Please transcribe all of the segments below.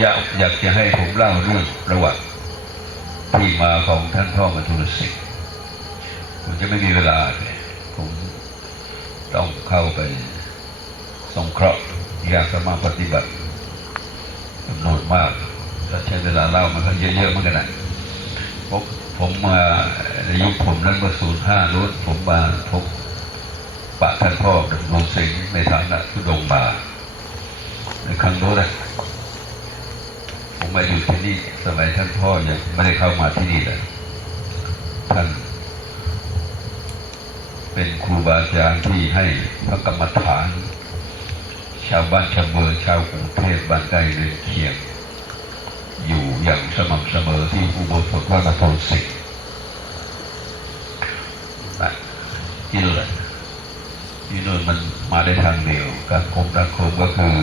อยากอยากจะให้ผมเล่าเรื่องประวัติที่มาของท่านพ่อมาทุรสิทธิ์ผมจะไม่มีเวลาเลยผมต้องเข้าไปสงเคราะห์อยากจะมาปฏิบัติจำนวนมากถ้าใช้เวลาเล่ามันก็เยอะๆเหมือนกันนะผมผมมาในยุคผมนั้นเมื่อศูนย์ห้ารุ่นผมมาพบปะท่านพ่อดำรงสิงห์ในฐานะทุดงค์มาในครั้งโน้นนะ มาอยู่ที่นี่สมัยท่านพ่อยังไม่ได้เข้ามาที่นี่เลยท่านเป็นครูบาอาจารย์ที่ให้พระกรรมฐาน ชาวบ้านชาวเมืองชาวกรุงเทพบ้านใกล้เรือนเคียง อยู่อย่างสม่ำเสมอที่อุโบสถวัดพระโพธิ์สิงห์นะที่นั่นละที่นู่นมันมาได้ทางเดียวการคมทางคมก็คือ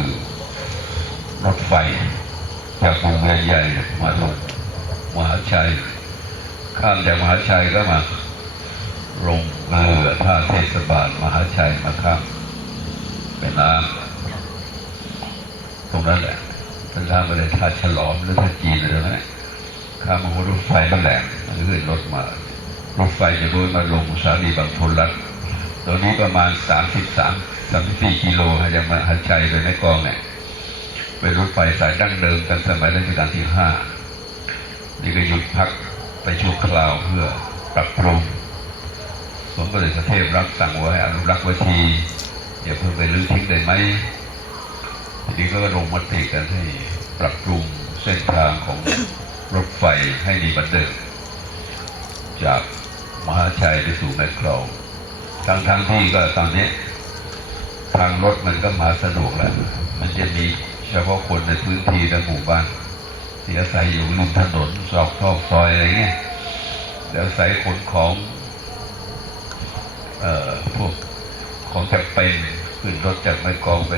รถไฟ จากวงเวียนใหญ่มาลงมหาชัย ข้ามจากมหาชัยก็มาลงเรือท่าเทศบาลมหาชัยมาข้ามเป็นน้ำตรงนั้นแหละเป็นท่าไปเลยท่าฉลอมหรือท่าจีนอะไรนั่นแหละข้ามมาหัวรถไฟนั่นแหละมันขึ้นรถมารถไฟจะด้วยมาลงสถานีบางพลัดตรงนี้ประมาณสามสิบสามสามสิบสี่กิโลฮะจากมหาชัยไปแม่กองเนี่ย เป็นรถไฟสายดั้งเดิมกันสมัยรัชกาลที่ห้านี่ก็หยุดพักไปชั่วคราวเพื่อปรับปรุงสมเด็จพระเทพรับสั่งไว้ให้อนุรักษ์ไว้ทีอย่าเพิ่งไปรื้อทิ้งได้ไหมทีนี้ก็ลงมติกันให้ปรับปรุงเส้นทางของรถไฟให้ดีเหมือนเดิมจากมหาชัยไปสู่แม่กลองทั้งทั้งๆที่ก็ตอนนี้ ทางรถมันก็มาสะดวกแล้ว มันจะมี ฉพาะคนในพื้นที่และหมู่บ้านที่อาศัยอยู่ริมถนนซอกซอกซอยอะไรเงี้ยแล้วอาศัยขนของเอ่อพวกของจำเป็นขึ้นรถจากแม่กองไป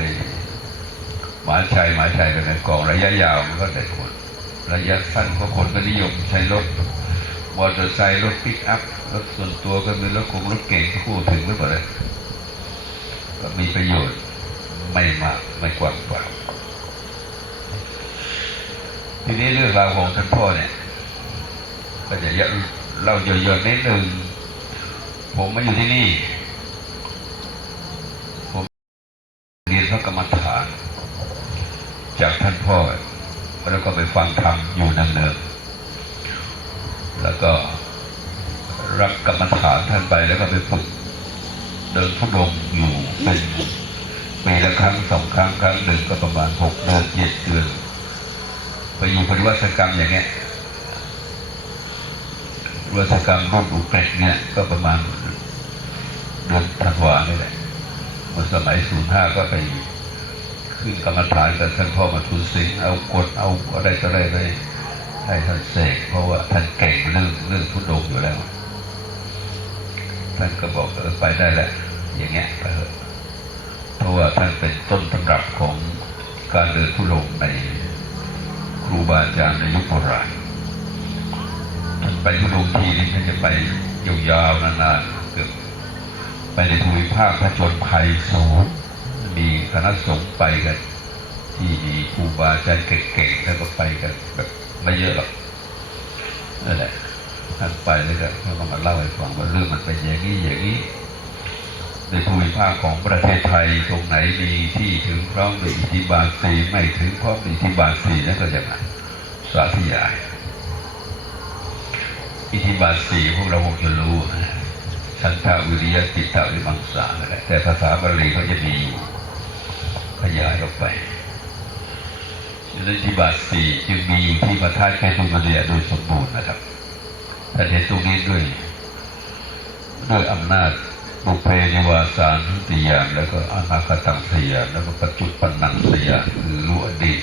หมาชัยหมาชัยไปแม่กองระยะยาวมันก็ได้ผลระยะสั้นก็คนก็นิยมใช้รถมอเตอร์ไซค์รถปิกอัพรถส่วนตัวก็มีรถคงรถเก่งคู่ถึงหรือเปล่าก็มีประโยชน์ไม่มากไม่กว้างเปล่า ทีนี้เรื่องราวของท่านพ่อเนี่ย ก็จะเยอะเล่าเยอะๆนิดหนึ่งผมมาอยู่ที่นี่ ผมเรียนพระกรรมฐาน จากท่านพ่อ แล้วก็ไปฟังธรรมอยู่นานๆแล้วก็รับกรรมฐานท่านไปแล้วก็ไปฝึกเดินทุดงอยู่เป็นปีละครั้งสองครั้งครั้งหนึ่งก็ประมาณหกเดือนเจ็ดเดือน ไปอยู่ปฏิวัติกรรมอย่างเงี้ยปฏิวัติกรรมรุ่นอุกฤษเนี่ยก็ประมาณเดือนธันวาเนี่ยแหละเมื่อสมัยศูนย์ห้าก็ไปขึ้นกรรมฐานกับท่านพ่อมาทุนสิงเอากดเอาอะไรต่ออะไรไปให้ท่านเสกเพราะว่าท่านเก่งเรื่องเรื่องทุดงค์อยู่แล้ว ท่านก็บอกเออไปได้แหละ อย่างเงี้ยไปเถอะเพราะว่าท่านเป็นต้นตำรับของการเดินทุลงค์ใน ครูบาอาจารย์ในยุคโบราณท่านไปทุลงทีนี้ท่านจะไปยาวๆนานๆเกือบไปในภูมิภาคพระชนภัยสูงมีคณะสงฆ์ไปกัน ที่มีครูบาอาจารย์เก่งๆแล้วก็ไปกันแบบไม่เยอะหรอกนั่นแหละท่านไปแล้วก็เขาก็มาเล่าให้ฟังว่าเรื่องมันเป็นอย่างนี้อย่างนี้ ในภูมิภาคของประเทศไทยตรงไหนมีที่ถึงพร้อมด้วยอิทธิบาทสีไม่ถึงพร้อมด้วยอิทธิบาทสี่แล้วก็จะมาสาธยายอิทธิบาทสี่พวกเราคงจะรู้นะฉันทาวิริยะติตาวิมังสาอะไรแต่ภาษาบาลีเขาจะมีอยู่ขยายออกไปอิทธิบาทสี่จึงมีอยู่ที่ประเทัดแค่ตุมาเรียโดยสมบูรณ์นะครับแต่ในตรงนี้ด้วยด้วยอำนาจ บุพเพนิวาสานุติยานแล้วก็อนาคตังสยานแล้วก็ปัจจุบันนังสยานคือรู้อดีต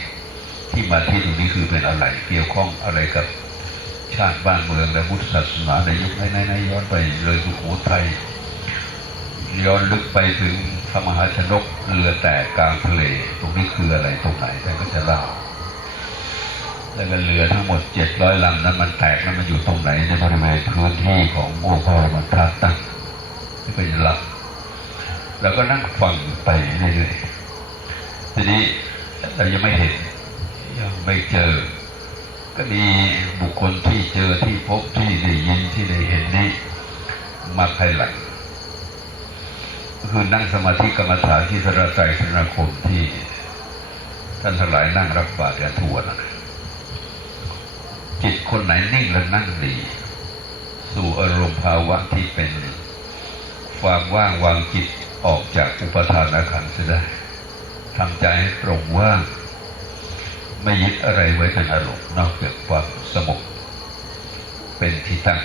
ที่มาที่ตรงนี้คือเป็นอะไรเกี่ยวข้องอะไรกับชาติบ้านเมืองและพุทธศาสนาในยุคไหนๆย้อนไปเลยสุโขทัยย้อนลึกไปถึงพระมหาชนกเรือแตกกลางทะเล ตรงนี้คืออะไรตรงไหนท่านก็จะเล่าแล้วก็เรือทั้งหมดเจ็ดร้อยลำนั้นมันแตกนั้นมันอยู่ตรงไหนในบริเวณพื้นที่ของโอ้พ่อมันทัดตั้ง ที่เป็นหลักแล้วก็นั่งฟังไปเรื่อยๆทีนี้เรายังไม่เห็นยังไม่เจอ ก็มีบุคคลที่เจอที่พบที่ได้ยินที่ได้เห็นนี้มาภายหลังก็คือนั่งสมาธิกรรมฐานที่สระไตรสนาคมที่ ท่านทั้งหลายนั่งรับบาตรกันทั่วนะจิตคนไหนนิ่งและนั่งดี สู่อารมณ์ภาวะที่เป็น ความว่างวางจิตออกจากอุปทานอาขันธ์เสียได้ทำใจให้ตรงว่างไม่ยึดอะไรไว้เป็นอารมณ์นอกจากความสงบเป็นที่ตั้ง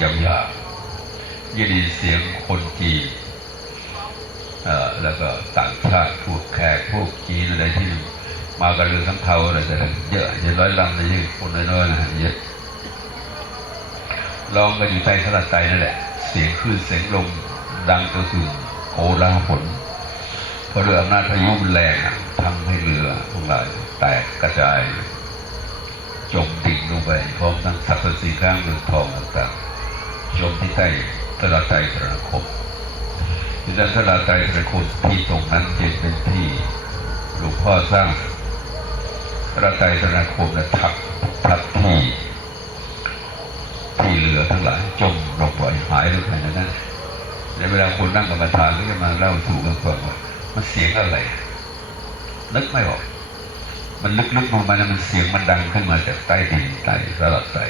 ยาวๆยินดีเสียงคนจีนเอ่อแล้วก็ต่างชาติพวกแขกพวกจีนอะไรที่มากันเรือทั้งเทาอะไรแต่เยอะเยอะร้อยลำเลยที่คนน้อยๆนะเยอะร้องกันอยู่ใต้สลัดไตนั่นแหละ เสียงคลื่นเสียงลม ดังก็คือโอลาผลเพราะเรืออำนาจพายุมันแรงทำให้เรือทั้งหลายแตกกระจาย จมดิ่งลงไปพร้อมทั้งสัตว์สีข้างเรือทองต่างๆจมที่ใต้ตลาดไตรสระคมที่ด้านตลาดไตรสระคมที่ตรงนั้นจึงเป็นที่หลวงพ่อสร้างตลาดไตรสระคมและทับทับที่ที่เรือทั้งหลายจมลงไปหายลงไปในนั้น ในเวลาคนนั่งกรรมฐานก็จะมาเล่าสู่กันฟังว่ามันเสียงอะไรนึกไม่ออก มันลึกๆลงมาแล้วมันเสียงมันดังขึ้นมาจากใต้ดินใต้สลับใต้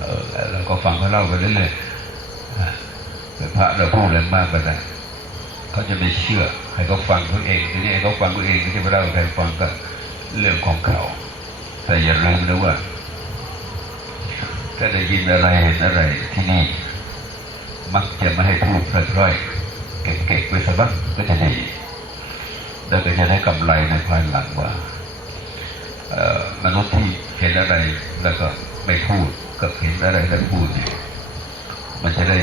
เออแล้วก็ฟังเขาเล่าไปเรื่อยๆอะเป็นพระเราพูดอะไรมากไปนะเขาจะไม่เชื่อให้เขาฟังเขาเองทีนี้ให้เขาฟังเขาเองไม่ใช่ไปเล่าให้ใครฟังก็เรื่องของเขา แต่อย่าลืมนะว่าถ้าได้ยินอะไรเห็นอะไรที่นี่ มักจะไม่ให้พูดพร่อยๆเก็บๆไว้สักบ้างก็จะดีแล้วก็จะได้กำไรในภายหลังว่าอมนุษย์ที่เห็นอะไรแล้วก็ไม่พูดกับเห็นอะไรแล้วพูดเนี่ยมันจะได้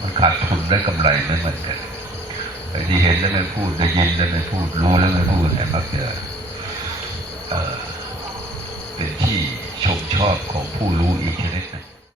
มันขาดทุนได้กำไรไม่เหมือนกันไอ้ที่เห็นแล้วไม่พูดได้ยินแล้วไม่พูดรู้แล้วไม่พูดเนี่ยมักจะเป็นที่ชมชอบของผู้รู้อีกชนิดหนึง